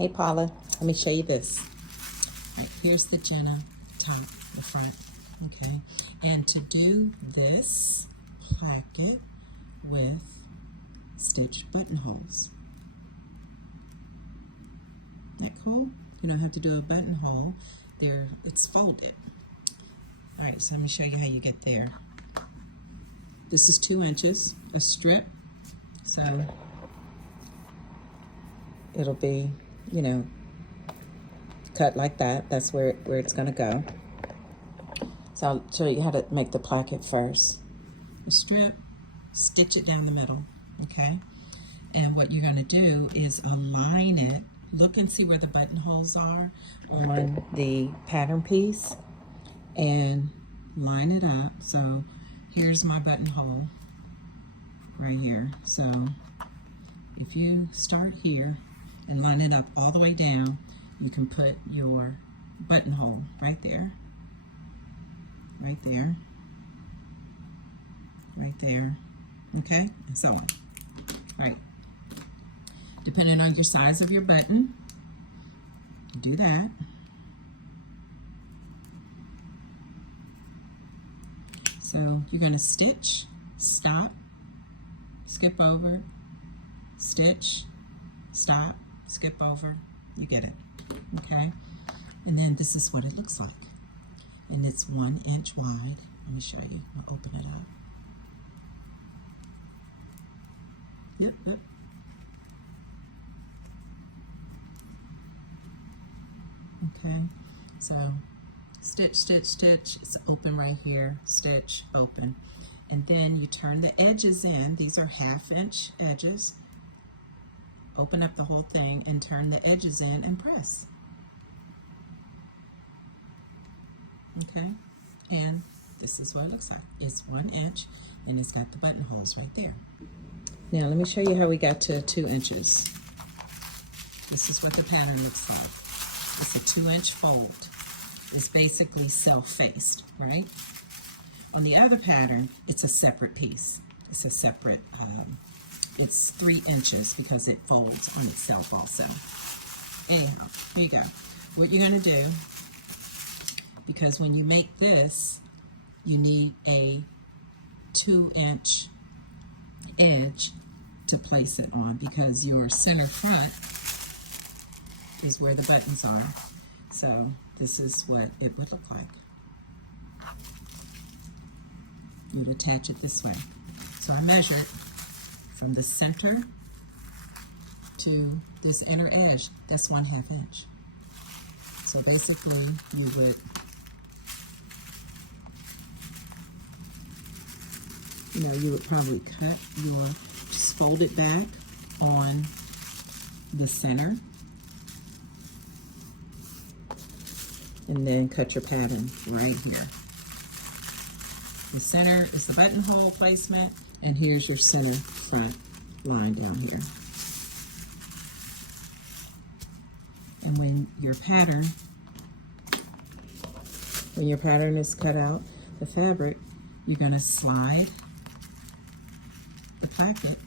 Hey Paula, let me show you this. Right, here's the Jenna top, the front, okay? And to do this placket with stitched buttonholes. Isn't that cool? You don't have to do a buttonhole. There, it's folded. All right, so let me show you how you get there. This is 2 inches, a strip. So it'll be, you know, cut like that. That's where it's gonna go. So I'll show you how to make the placket first. The strip, stitch it down the middle, okay? And what you're gonna do is align it. Look and see where the buttonholes are on the pattern piece and line it up. So here's my buttonhole right here. So if you start here and line it up all the way down, you can put your buttonhole right there, right there, right there, okay? And so on. All right. Depending on your size of your button, do that. So you're going to stitch, stop, skip over, stitch, stop, skip over. You get it, okay? And then this is what it looks like. And it's 1 inch wide. Let me show you. I'll open it up. Yep. Okay, so stitch, stitch, stitch. It's open right here. Stitch, open. And then you turn the edges in. These are 1/2 inch edges. Open up the whole thing and turn the edges in and press. Okay, and this is what it looks like. It's 1 inch and it's got the buttonholes right there. Now let me show you how we got to 2 inches. This is what the pattern looks like. It's a 2 inch fold. It's basically self-faced, right? On the other pattern, it's a separate piece. It's a separate, it's 3 inches because it folds on itself also. Anyhow, here you go. What you're gonna do, because when you make this, you need a 2 inch edge to place it on, because your center front is where the buttons are. So this is what it would look like. You'd attach it this way. So I measured from the center to this inner edge. That's 1/2 inch. So basically you would you would probably cut your, just fold it back on the center and then cut your pattern right here. The center is the buttonhole placement, and here's your center front line down here. And when your pattern is cut out, the fabric, you're going to slide the placket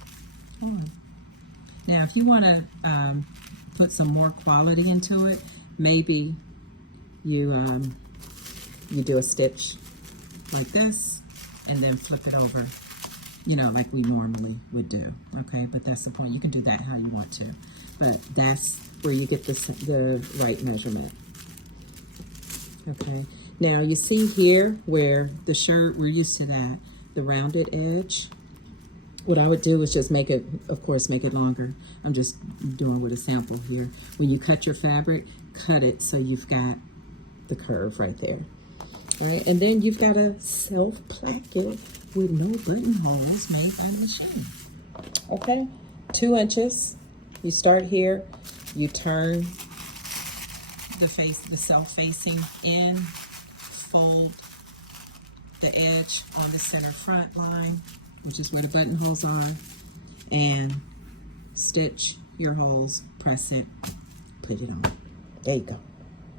on. Now, if you want to put some more quality into it, maybe you do a stitch like this and then flip it over, like we normally would do, okay? But that's the point. You can do that how you want to, but that's where you get the right measurement, okay? Now you see here where the shirt, we're used to that, the rounded edge. What I would do is just make it, of course, make it longer. I'm just doing with a sample here. When you cut your fabric, cut it so you've got the curve right there, right? And then you've got a self placket with no buttonholes made by machine. Okay, 2 inches. You start here. You turn the self-facing in, fold the edge on the center front line, which is where the buttonholes are, and stitch your holes, press it, put it on. There you go.